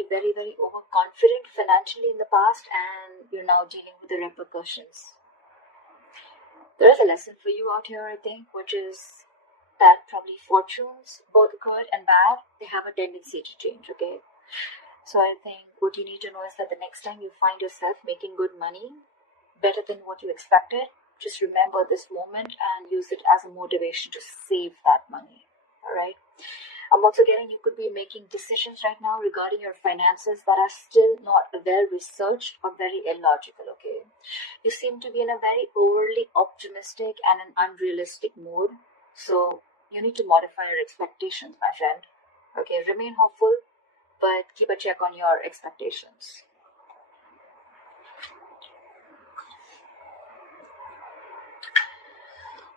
be very, very overconfident financially in the past, and you're now dealing with the repercussions. There is a lesson for you out here, I think, which is that probably fortunes, both good and bad, they have a tendency to change, okay? So I think what you need to know is that the next time you find yourself making good money, better than what you expected, just remember this moment and use it as a motivation to save that money, all right? I'm also getting you could be making decisions right now regarding your finances that are still not well researched or very illogical, okay? You seem to be in a very overly optimistic and an unrealistic mood, so you need to modify your expectations, my friend. Okay, remain hopeful, but keep a check on your expectations.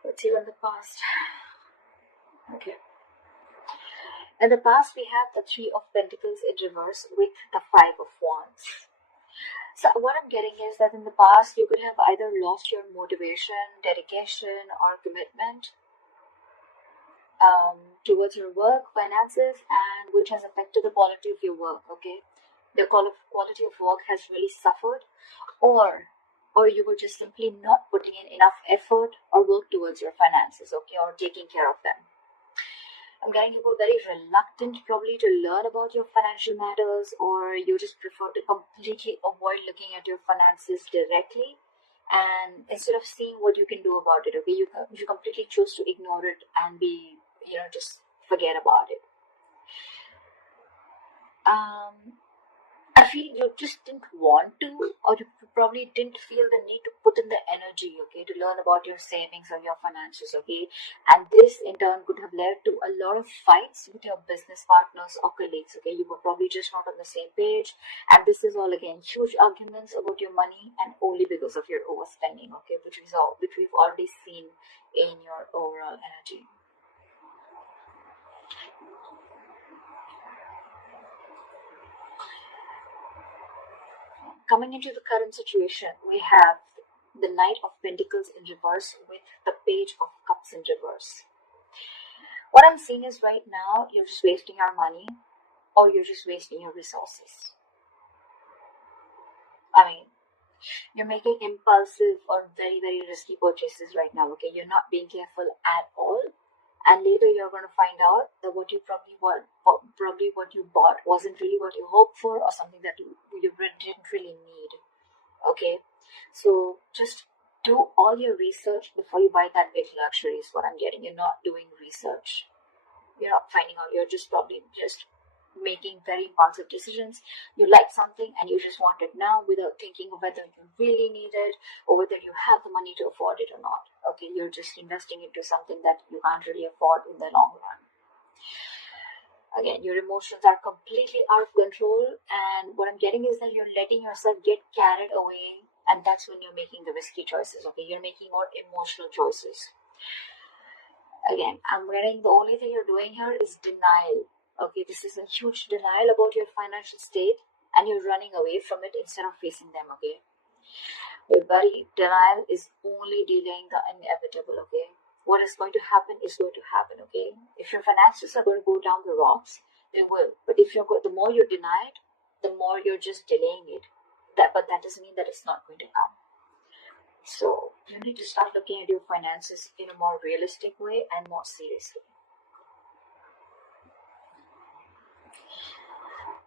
Let's see in the past. Okay. In the past, we have the Three of Pentacles in reverse with the Five of Wands. So what I'm getting is that in the past, you could have either lost your motivation, dedication, or commitment towards your work, finances, and which has affected the quality of your work, okay? The quality of work has really suffered, or you were just simply not putting in enough effort or work towards your finances, okay, or taking care of them. I'm getting you were very reluctant probably to learn about your financial matters, or you just prefer to completely avoid looking at your finances directly, and instead of seeing what you can do about it, okay, you completely choose to ignore it and be, just forget about it. I feel you just didn't want to, or you probably didn't feel the need to put in the energy, okay, to learn about your savings or your finances, okay, and this in turn could have led to a lot of fights with your business partners or colleagues, okay. You were probably just not on the same page, and this is all again huge arguments about your money, and only because of your overspending, okay, which we've already seen in your overall energy. Coming into the current situation, we have the Knight of Pentacles in reverse with the Page of Cups in reverse. What I'm seeing is right now, you're just wasting your money, or you're just wasting your resources. I mean, you're making impulsive or very, very risky purchases right now, okay? You're not being careful at all. And later you're going to find out that what you bought wasn't really what you hoped for, or something that you didn't really need. Okay, so just do all your research before you buy that big luxury is what I'm getting. You're not doing research. You're not finding out. You're just probably just making very impulsive decisions. You like something and you just want it now without thinking of whether you really need it or whether you have the money to afford it or not. Okay, you're just investing into something that you can't really afford in the long run. Again, your emotions are completely out of control, and what I'm getting is that you're letting yourself get carried away, and that's when you're making the risky choices, okay? You're making more emotional choices. Again, I'm getting the only thing you're doing here is denial, okay? This is a huge denial about your financial state, and you're running away from it instead of facing them, okay? Your very denial is only delaying the inevitable, okay? What is going to happen is going to happen, okay? If your finances are going to go down the rocks, they will. But the more you deny it, the more you're just delaying it. But that doesn't mean that it's not going to come. So you need to start looking at your finances in a more realistic way and more seriously.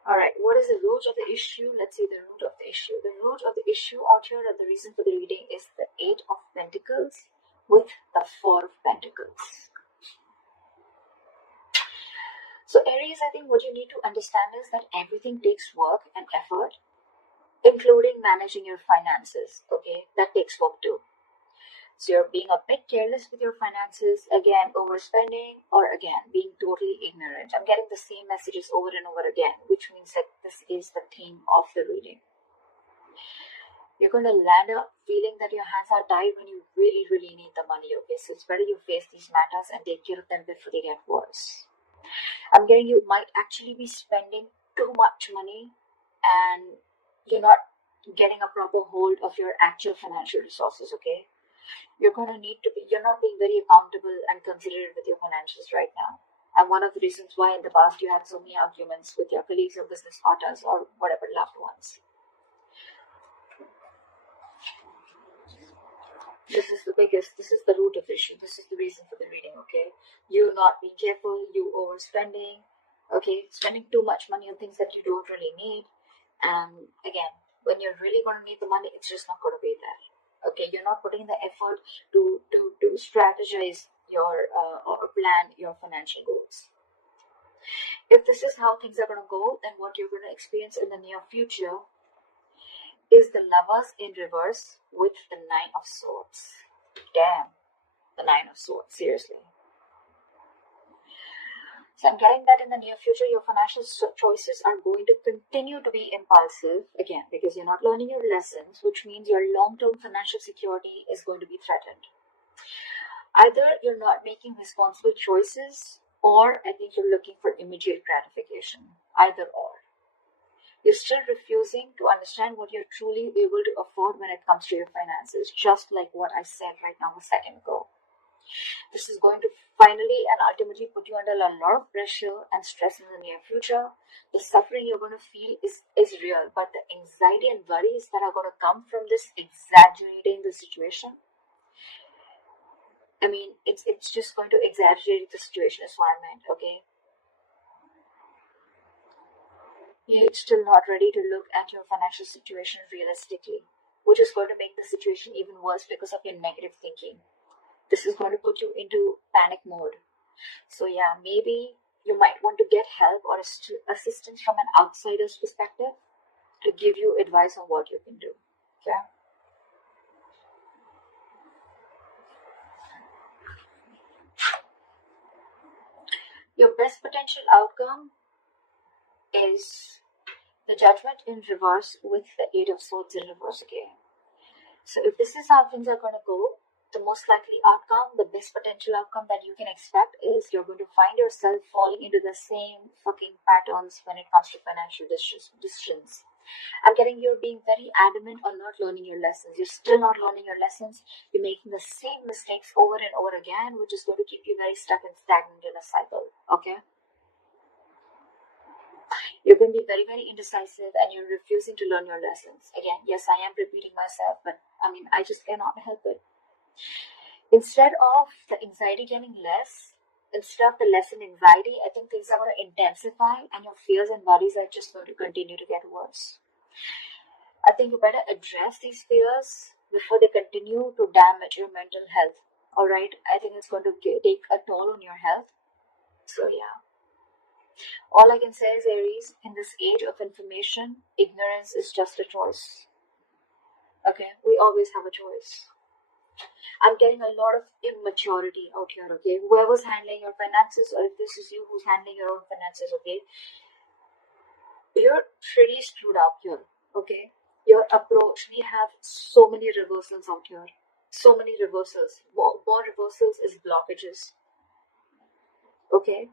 Alright, what is the root of the issue? Let's see the root of the issue. The root of the issue out here, and the reason for the reading, is the Eight of Pentacles with the Four of Pentacles. So Aries, I think what you need to understand is that everything takes work and effort, including managing your finances, okay? That takes work too. So you're being a bit careless with your finances, again, overspending, or again, being totally ignorant. I'm getting the same messages over and over again, which means that this is the theme of the reading. You're going to land up feeling that your hands are tied when you really, really need the money, okay? So it's better you face these matters and take care of them before they get worse. I'm getting you might actually be spending too much money, and you're not getting a proper hold of your actual financial resources, okay? You're not being very accountable and considerate with your finances right now. And one of the reasons why in the past you had so many arguments with your colleagues or business partners or whatever loved ones. This is the root of the issue. This is the reason for the reading, okay? You not being careful, you overspending, okay? Spending too much money on things that you don't really need. And again, when you're really going to need the money, it's just not going to be there, okay? You're not putting the effort to strategize your or plan your financial goals. If this is how things are going to go, then what you're going to experience in the near future is the Lovers in reverse with the Nine of Swords. Damn, the Nine of Swords, seriously. So I'm getting that in the near future, your financial choices are going to continue to be impulsive, again, because you're not learning your lessons, which means your long-term financial security is going to be threatened. Either you're not making responsible choices, or I think you're looking for immediate gratification. Either or. You're still refusing to understand what you're truly able to afford when it comes to your finances, just like what I said right now a second ago. This is going to finally and ultimately put you under a lot of pressure and stress in the near future. The suffering you're going to feel is real, but the anxiety and worries that are going to come from this exaggerating the situation, I mean, it's just going to exaggerate the situation is what I meant, okay? You're still not ready to look at your financial situation realistically, which is going to make the situation even worse because of your negative thinking. This is going to put you into panic mode. So yeah, maybe you might want to get help or assistance from an outsider's perspective to give you advice on what you can do. Okay? Your best potential outcome is the Judgment in reverse with the Eight of Swords in reverse again. So if this is how things are going to go, the most likely outcome, the best potential outcome that you can expect is you're going to find yourself falling into the same fucking patterns when it comes to financial decisions. I'm getting you're being very adamant on not learning your lessons. You're still not learning your lessons. You're making the same mistakes over and over again, which is going to keep you very stuck and stagnant in a cycle. Okay? You're going to be very, very indecisive and you're refusing to learn your lessons. Again, yes, I am repeating myself, but I mean, I just cannot help it. Instead of the anxiety getting less, instead of the lesson anxiety, I think things are going to intensify and your fears and worries are just going to continue to get worse. I think you better address these fears before they continue to damage your mental health. Alright, I think it's going to take a toll on your health. So yeah. All I can say is, Aries, in this age of information, ignorance is just a choice. Okay, we always have a choice. I'm getting a lot of immaturity out here, okay? Whoever's handling your finances, or if this is you who's handling your own finances, okay? You're pretty screwed up here, okay? Your approach, we have so many reversals out here. So many reversals. More reversals is blockages. Okay?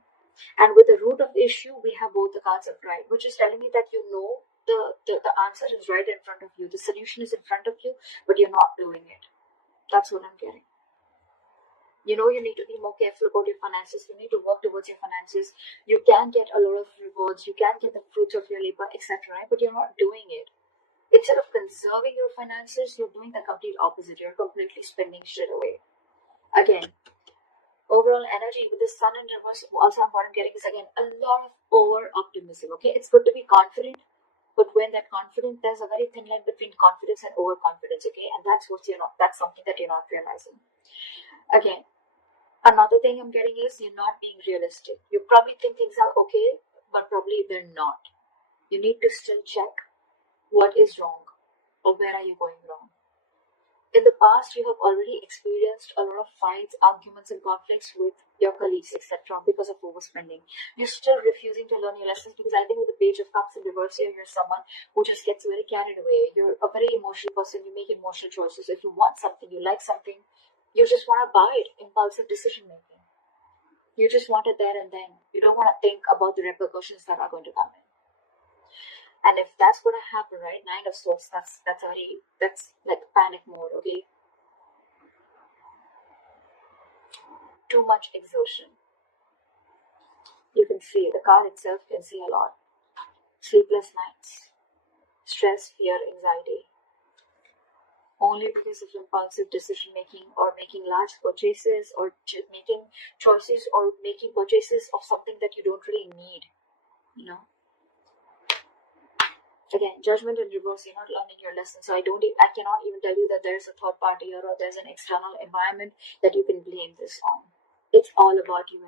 And with the root of the issue, we have both the cards of pride, which is telling me that you know the answer is right in front of you. The solution is in front of you, but you're not doing it. That's what I'm getting. You know you need to be more careful about your finances. You need to work towards your finances. You can get a lot of rewards. You can get the fruits of your labor, etc. Right? But you're not doing it. Instead of conserving your finances, you're doing the complete opposite. You're completely spending shit away. Again, overall energy with the sun in reverse, also what I'm getting is again a lot of over optimism. Okay, it's good to be confident, but when that confidence, there's a very thin line between confidence and overconfidence. Okay, and that's something that you're not realizing. Again, another thing I'm getting is you're not being realistic. You probably think things are okay, but probably they're not. You need to still check what is wrong or where are you going wrong. In the past, you have already experienced a lot of fights, arguments, and conflicts with your colleagues, etc. because of overspending. You're still refusing to learn your lessons because I think with the Page of Cups in reverse here, you're someone who just gets very carried away. You're a very emotional person. You make emotional choices. If you want something, you like something, you just want to buy it. Impulsive decision making. You just want it there and then. You don't want to think about the repercussions that are going to come in. And if that's going to happen, right, Nine of Swords, that's like panic mode, okay? Too much exertion. You can see, the card itself can see a lot. Sleepless nights, stress, fear, anxiety. Only because of impulsive decision making, or making large purchases, or making choices, or making purchases of something that you don't really need, you know. Again, judgment in reverse, you're not learning your lesson. So I cannot even tell you that there's a third party here, or there's an external environment that you can blame this on. It's all about you.